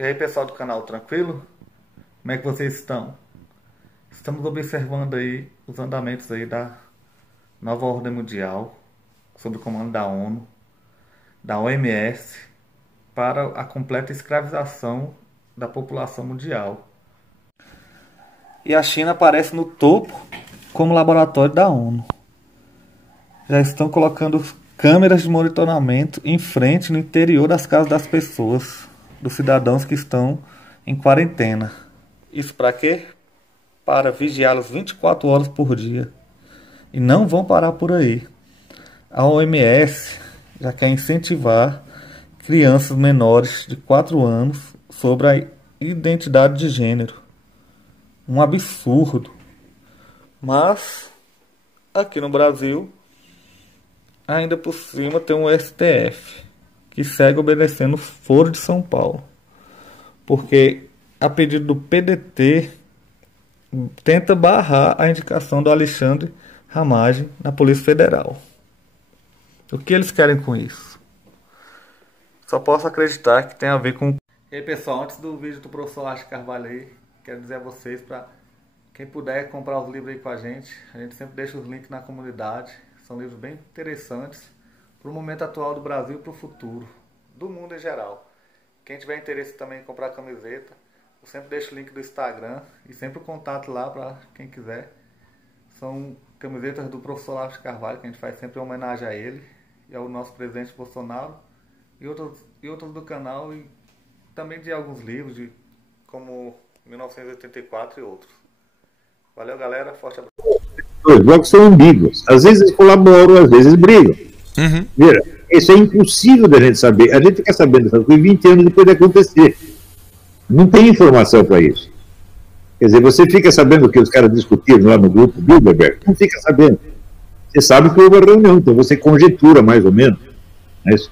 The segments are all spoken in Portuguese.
E aí, pessoal do canal, tranquilo? Como é que vocês estão? Estamos observando aí os andamentos aí da nova ordem mundial sob o comando da ONU, da OMS, para a completa escravização da população mundial. E a China aparece no topo como laboratório da ONU. Já estão colocando câmeras de monitoramento em frente no interior das casas das pessoas, dos cidadãos que estão em quarentena. Isso para quê? Para vigiá-los 24 horas por dia. E não vão parar por aí. A OMS já quer incentivar crianças menores de 4 anos sobre a identidade de gênero. Um absurdo. Mas, aqui no Brasil, ainda por cima tem um STF que segue obedecendo o Foro de São Paulo. Porque, a pedido do PDT, tenta barrar a indicação do Alexandre Ramagem na Polícia Federal. O que eles querem com isso? Só posso acreditar que tem a ver com... E aí, pessoal, antes do vídeo do professor Lacho Carvalho aí, quero dizer a vocês, para quem puder comprar os livros aí com a gente sempre deixa os links na comunidade. São livros bem interessantes para o momento atual do Brasil e para o futuro, do mundo em geral. Quem tiver interesse também em comprar camiseta, eu sempre deixo o link do Instagram e sempre o contato lá para quem quiser. São camisetas do professor Lacho Carvalho, que a gente faz sempre em homenagem a ele e ao nosso presidente Bolsonaro, e outros do canal, e também de alguns livros, como 1984 e outros. Valeu, galera. Forte abraço. Os blocos são ambíguos. Às vezes eles colaboram, às vezes brigam. Veja, isso é impossível da gente saber. A gente fica sabendo dessas coisas 20 anos depois de acontecer. Não tem informação para isso. Quer dizer, você fica sabendo o que os caras discutiram lá no grupo Bilderberg? Não fica sabendo. Você sabe que houve uma reunião, então você conjetura mais ou menos. Não é isso?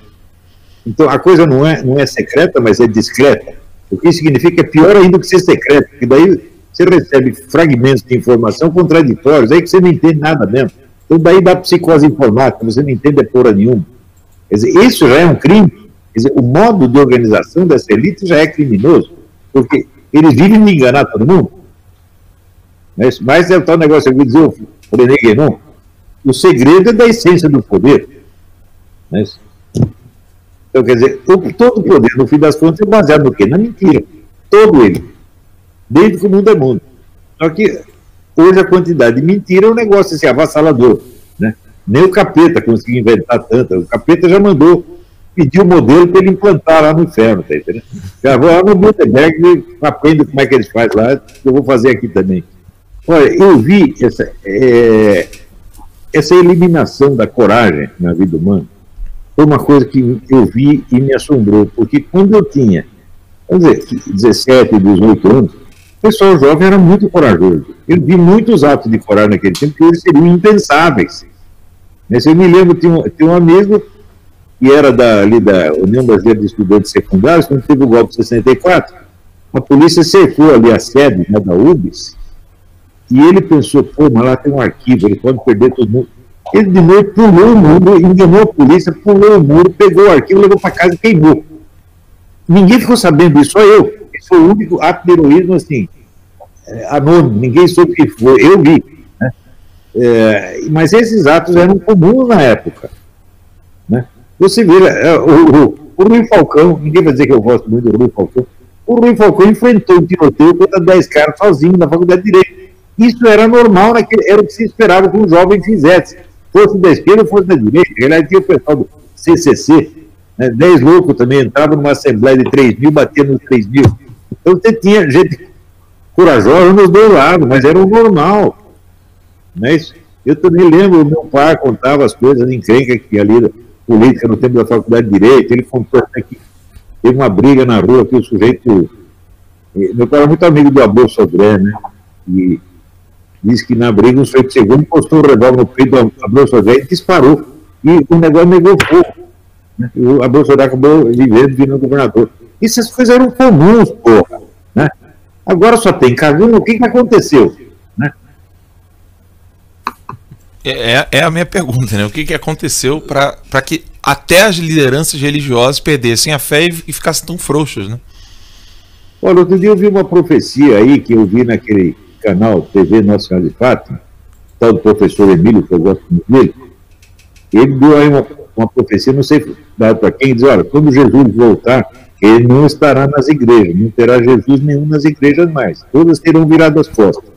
Então a coisa não é secreta, mas é discreta. O que significa pior ainda que ser secreto, porque daí você recebe fragmentos de informação contraditórios, aí que você não entende nada mesmo. Então daí dá psicose informática, você não entende porra nenhuma. Quer dizer, isso já é um crime. Quer dizer, o modo de organização dessa elite já é criminoso, porque eles vivem de enganar todo mundo. Mas é o tal negócio que eu dizer, o René Guénon, o segredo é da essência do poder. Então, quer dizer, todo o poder, no fim das contas, é baseado no quê? Na mentira. Todo ele. Desde que o mundo é mundo. Só que hoje a quantidade de mentira é um negócio assim, avassalador. Né? Nem o capeta conseguiu inventar tanta. O capeta já mandou pedir o modelo para ele implantar lá no inferno. Tá entendendo? Já vou lá no Bilderberg e aprendo como é que eles fazem lá, eu vou fazer aqui também. Olha, eu vi essa eliminação da coragem na vida humana. Foi uma coisa que eu vi e me assombrou, porque quando eu tinha, vamos dizer, 17, 18 anos, o pessoal jovem era muito corajoso. Eu vi muitos atos de coragem naquele tempo que hoje seriam impensáveis. Eu me lembro, tinha um amigo que era ali da União Brasileira de Estudantes Secundários, quando teve o golpe de 64, a polícia cercou ali a sede, né, da UBS, e ele pensou, pô, mas lá tem um arquivo, ele pode perder todo mundo. Ele de noite pulou o muro, enganou a polícia, pulou o muro, pegou o arquivo, levou para casa e queimou. Ninguém ficou sabendo disso, só eu. Esse foi o único ato de heroísmo, assim, anônimo, ninguém soube o que foi, eu vi. Né? Mas esses atos eram comuns na época. Né? Você vê, o Rui Falcão, ninguém vai dizer que eu gosto muito do Rui Falcão, o Rui Falcão enfrentou um tiroteio contra 10 caras sozinho na Faculdade de Direito. Isso era normal, era o que se esperava que um jovem fizesse. Fosse da esquerda ou fosse da direita. Aliás, tinha o pessoal do CCC, né? 10 loucos também, entravam numa assembleia de 3 mil, batia nos 3 mil. Então você tinha gente corajosa nos dois lados, mas era o normal. Mas eu também lembro, o meu pai contava as coisas encrencas que ali, política no tempo da Faculdade de Direito, ele contou que teve uma briga na rua que o sujeito... Meu pai era muito amigo do Abel Sodré, né? E disse que na briga o sujeito chegou e postou o revólver no peito do Abel Sodré e disparou. E o negócio negou fogo. Né? E o Abel Sodré acabou virando governador. Essas coisas eram comuns, porra. Né? Agora só tem cagando. O que aconteceu? Né? É a minha pergunta, né? O que aconteceu para que até as lideranças religiosas perdessem a fé e ficassem tão frouxas, né? Olha, outro dia eu vi uma profecia aí que eu vi naquele canal TV Nossa Senhora de Fátima, tal do professor Emílio, que eu gosto muito dele. Ele deu aí uma profecia, não sei para quem, diz, olha, quando Jesus voltar, ele não estará nas igrejas, não terá Jesus nenhum nas igrejas mais. Todas terão virado as costas.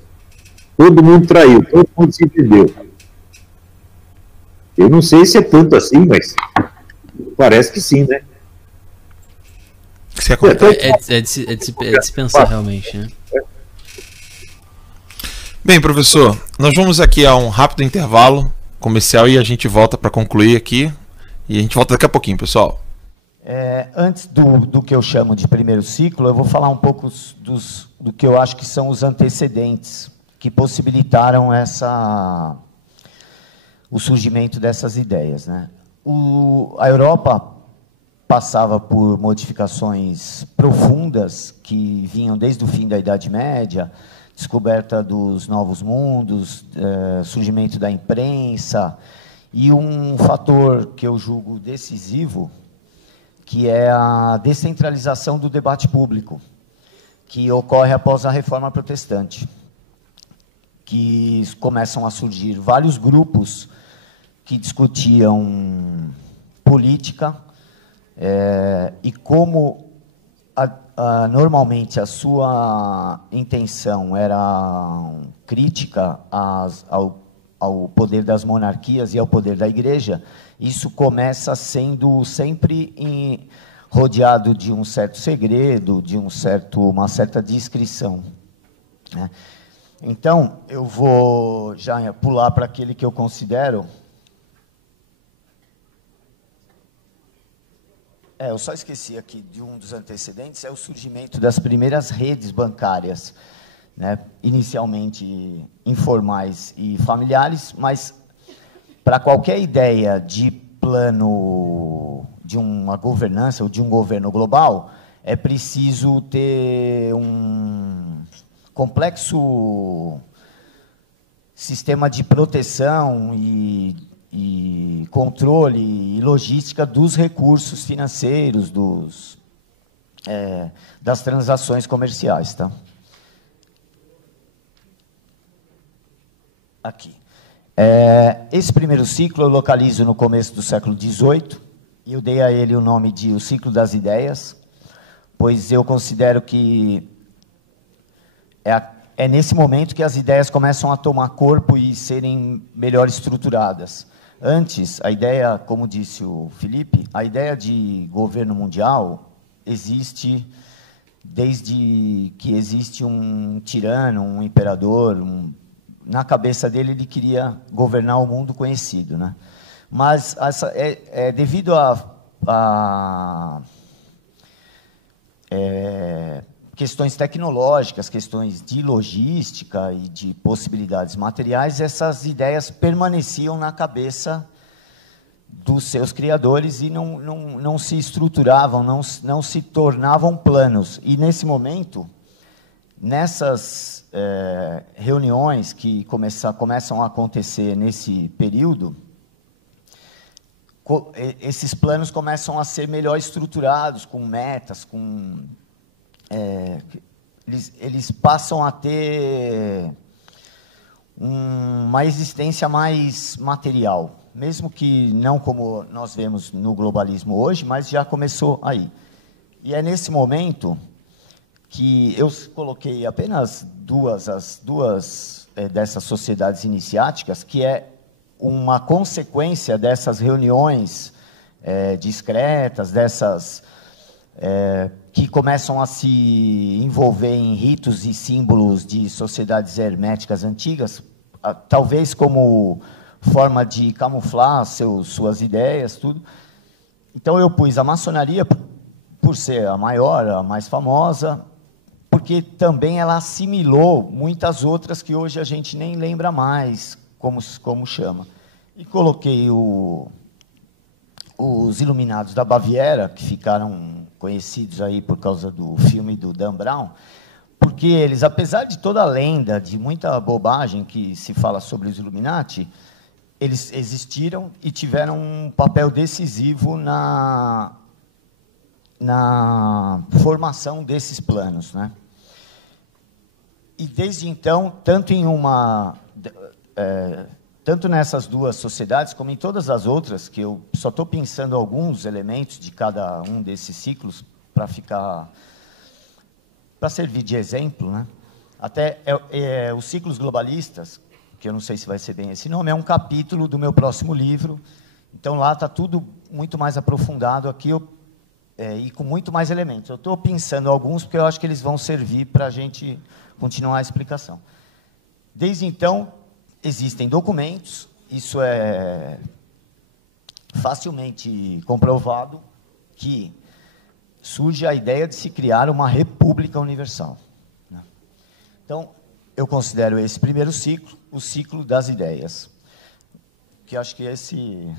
Todo mundo traiu, todo mundo se perdeu. Eu não sei se é tanto assim, mas parece que sim, né? É de se pensar realmente, né? Bem, professor, nós vamos aqui a um rápido intervalo comercial e a gente volta para concluir aqui. E a gente volta daqui a pouquinho, pessoal. Antes do que eu chamo de primeiro ciclo, eu vou falar um pouco do que eu acho que são os antecedentes que possibilitaram o surgimento dessas ideias, né? A Europa passava por modificações profundas que vinham desde o fim da Idade Média, descoberta dos novos mundos, surgimento da imprensa, e um fator que eu julgo decisivo, que é a descentralização do debate público, que ocorre após a Reforma Protestante, que começam a surgir vários grupos que discutiam política, e como normalmente a sua intenção era crítica ao poder das monarquias e ao poder da Igreja, isso começa sendo sempre rodeado de um certo segredo, de uma certa discrição, né? Então, eu vou já pular para aquele que eu considero... eu só esqueci aqui de um dos antecedentes, é o surgimento das primeiras redes bancárias, né? Inicialmente informais e familiares, mas para qualquer ideia de plano de uma governança ou de um governo global, é preciso ter um complexo sistema de proteção e controle e logística dos recursos financeiros, das transações comerciais, tá? Aqui. Esse primeiro ciclo eu localizo no começo do século XVIII, e eu dei a ele o nome de o ciclo das ideias, pois eu considero que é nesse momento que as ideias começam a tomar corpo e serem melhor estruturadas. Antes, a ideia, como disse o Felipe, a ideia de governo mundial existe desde que existe um tirano, um imperador. Na cabeça dele, ele queria governar o mundo conhecido, né? Mas devido a questões tecnológicas, questões de logística e de possibilidades materiais, essas ideias permaneciam na cabeça dos seus criadores e não se estruturavam, não se tornavam planos. E, nesse momento, nessas reuniões que começam a acontecer nesse período, esses planos começam a ser melhor estruturados, com metas, eles passam a ter uma existência mais material, mesmo que não como nós vemos no globalismo hoje, mas já começou aí. E é nesse momento que eu coloquei apenas as duas dessas sociedades iniciáticas, que é uma consequência dessas reuniões discretas, que começam a se envolver em ritos e símbolos de sociedades herméticas antigas, talvez como forma de camuflar suas ideias, tudo. Então, eu pus a maçonaria por ser a maior, a mais famosa, porque também ela assimilou muitas outras que hoje a gente nem lembra mais como chama. E coloquei os Iluminados da Baviera, que ficaram conhecidos aí por causa do filme do Dan Brown, porque eles, apesar de toda a lenda, de muita bobagem que se fala sobre os Illuminati, eles existiram e tiveram um papel decisivo na formação desses planos, né? E desde então, tanto nessas duas sociedades, como em todas as outras, que eu só estou pensando alguns elementos de cada um desses ciclos para servir de exemplo, né? Até os ciclos globalistas, que eu não sei se vai ser bem esse nome, é um capítulo do meu próximo livro. Então, lá está tudo muito mais aprofundado aqui e com muito mais elementos. Eu estou pensando alguns, porque eu acho que eles vão servir para a gente continuar a explicação. Desde então, existem documentos, isso é facilmente comprovado, que surge a ideia de se criar uma república universal. Então, eu considero esse primeiro ciclo o ciclo das ideias, que acho que esse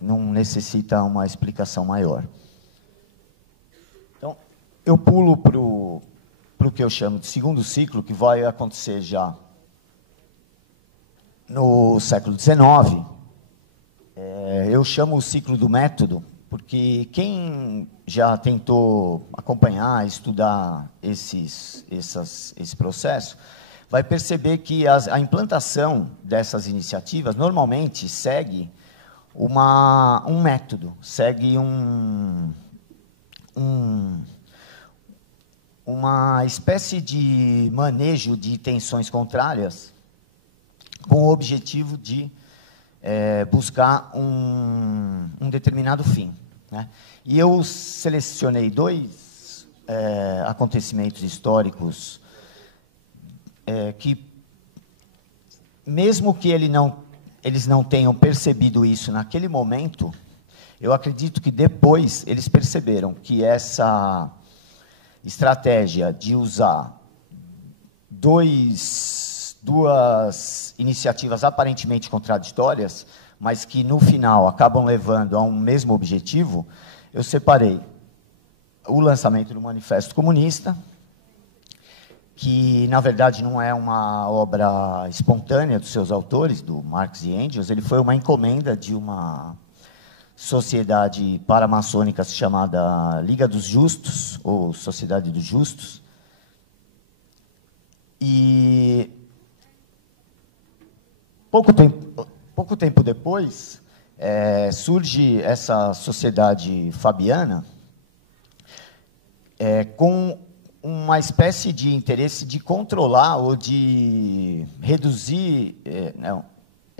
não necessita uma explicação maior. Então, eu pulo para o que eu chamo de segundo ciclo, que vai acontecer já no século XIX. Eu chamo o ciclo do método, porque quem já tentou acompanhar, estudar esse processo, vai perceber que a implantação dessas iniciativas normalmente segue um método, segue uma espécie de manejo de tensões contrárias com o objetivo de buscar um determinado fim, né? E eu selecionei dois acontecimentos históricos que, mesmo que eles não tenham percebido isso naquele momento, eu acredito que depois eles perceberam que essa estratégia de usar duas iniciativas aparentemente contraditórias, mas que no final acabam levando a um mesmo objetivo, eu separei o lançamento do Manifesto Comunista, que na verdade não é uma obra espontânea dos seus autores, do Marx e Engels, ele foi uma encomenda de uma sociedade paramaçônica chamada Liga dos Justos, ou Sociedade dos Justos. E pouco tempo depois, surge essa sociedade fabiana com uma espécie de interesse de controlar ou de reduzir,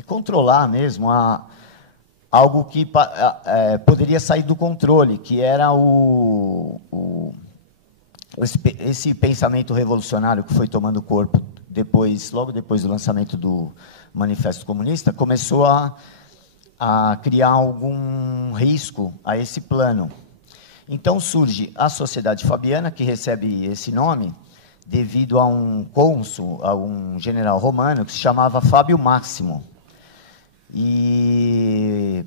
controlar mesmo algo que poderia sair do controle, que era esse pensamento revolucionário que foi tomando corpo logo depois do lançamento do Manifesto Comunista, começou a criar algum risco a esse plano. Então surge a Sociedade Fabiana, que recebe esse nome devido a um cônsul, a um general romano, que se chamava Fábio Máximo. E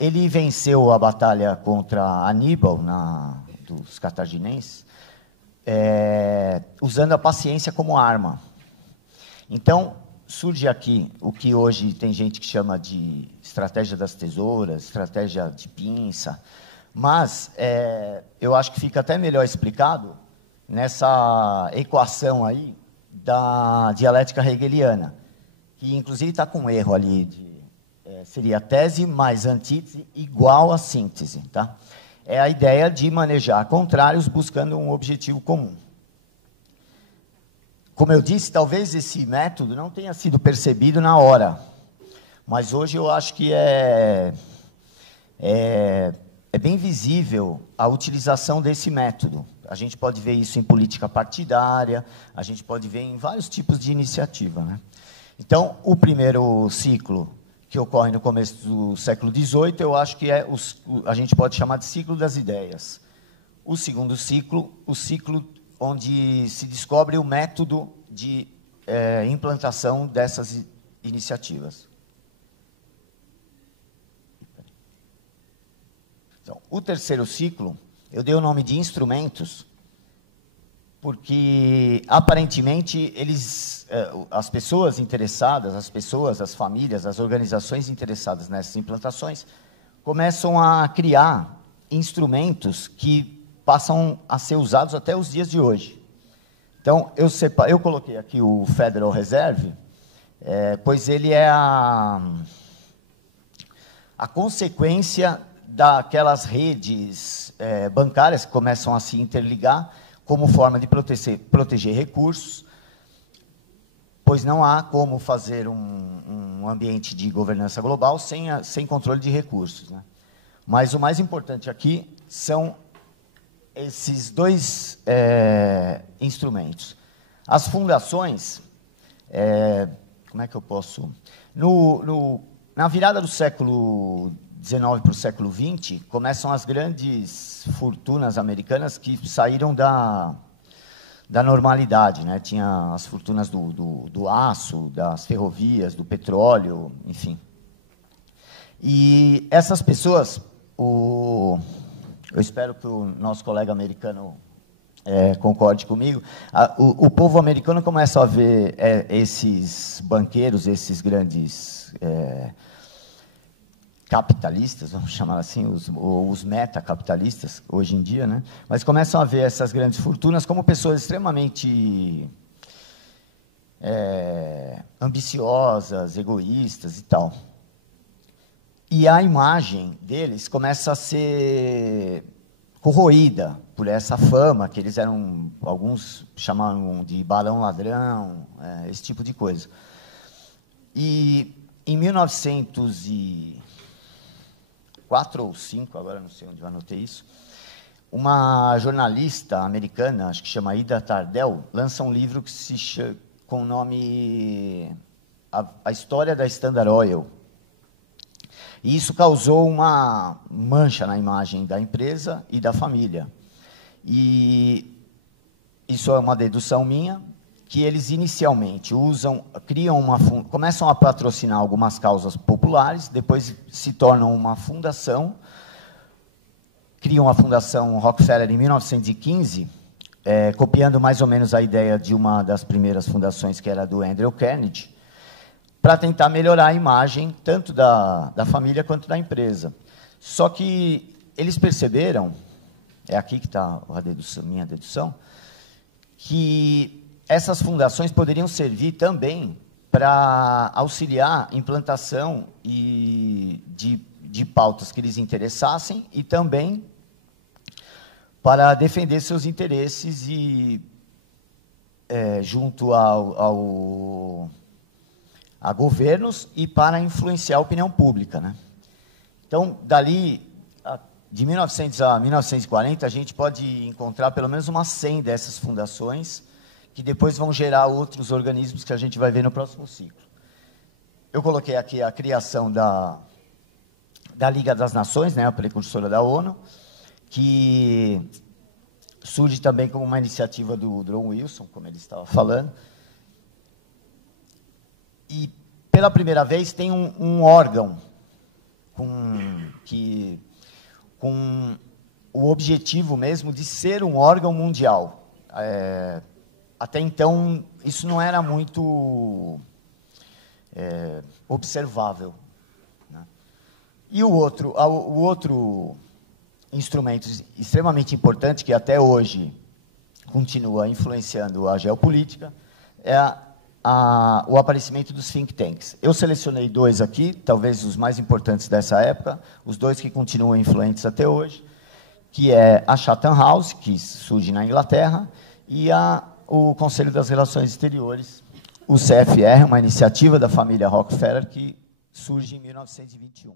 ele venceu a batalha contra Aníbal, dos cartaginenses, usando a paciência como arma. Então, surge aqui o que hoje tem gente que chama de estratégia das tesouras, estratégia de pinça, mas eu acho que fica até melhor explicado nessa equação aí da dialética hegeliana, que inclusive está com um erro ali, seria tese mais antítese igual a síntese. Tá? É a ideia de manejar contrários buscando um objetivo comum. Como eu disse, talvez esse método não tenha sido percebido na hora, mas hoje eu acho que é bem visível a utilização desse método. A gente pode ver isso em política partidária, a gente pode ver em vários tipos de iniciativa, né? Então, o primeiro ciclo, que ocorre no começo do século XVIII, eu acho que a gente pode chamar de ciclo das ideias. O segundo ciclo, o ciclo onde se descobre o método de implantação dessas iniciativas. Então, o terceiro ciclo, eu dei o nome de instrumentos, porque, aparentemente, as pessoas interessadas, as famílias, as organizações interessadas nessas implantações, começam a criar instrumentos que passam a ser usados até os dias de hoje. Então, eu coloquei aqui o Federal Reserve, pois ele é a consequência daquelas redes bancárias que começam a se interligar como forma de proteger recursos, pois não há como fazer um ambiente de governança global sem controle de recursos, né? Mas o mais importante aqui são esses dois instrumentos. As fundações, como é que eu posso... Na virada do século XIX para o século XX, começam as grandes fortunas americanas que saíram da normalidade, né? Tinha as fortunas do aço, das ferrovias, do petróleo, enfim. E essas pessoas, eu espero que o nosso colega americano concorde comigo, o povo americano começa a ver esses banqueiros, esses grandes capitalistas, vamos chamar assim, os metacapitalistas, hoje em dia, né? Mas começam a ver essas grandes fortunas como pessoas extremamente ambiciosas, egoístas e tal. E a imagem deles começa a ser corroída por essa fama, que eles eram, alguns chamavam de balão ladrão, esse tipo de coisa. E em 1904 ou 5, agora não sei onde eu anotei isso, uma jornalista americana, acho que chama Ida Tardell, lança um livro que com o nome A História da Standard Oil. E isso causou uma mancha na imagem da empresa e da família. E isso é uma dedução minha, que eles inicialmente começam a patrocinar algumas causas populares, depois se tornam uma fundação, criam a Fundação Rockefeller em 1915, copiando mais ou menos a ideia de uma das primeiras fundações, que era do Andrew Carnegie, para tentar melhorar a imagem tanto da família quanto da empresa. Só que eles perceberam, é aqui que está minha dedução, que essas fundações poderiam servir também para auxiliar a implantação de pautas que lhes interessassem e também para defender seus interesses junto a governos e para influenciar a opinião pública, né? Então, de 1900 a 1940, a gente pode encontrar pelo menos umas 100 dessas fundações, que depois vão gerar outros organismos que a gente vai ver no próximo ciclo. Eu coloquei aqui a criação da Liga das Nações, né, a precursora da ONU, que surge também como uma iniciativa do Woodrow Wilson, como ele estava falando. E, pela primeira vez, tem um órgão com o objetivo mesmo de ser um órgão mundial. Até então, isso não era muito observável, né? E o outro instrumento extremamente importante, que até hoje continua influenciando a geopolítica, é o aparecimento dos think tanks. Eu selecionei 2 aqui, talvez os mais importantes dessa época, os 2 que continuam influentes até hoje, que é a Chatham House, que surge na Inglaterra, e o Conselho das Relações Exteriores, o CFR, uma iniciativa da família Rockefeller, que surge em 1921.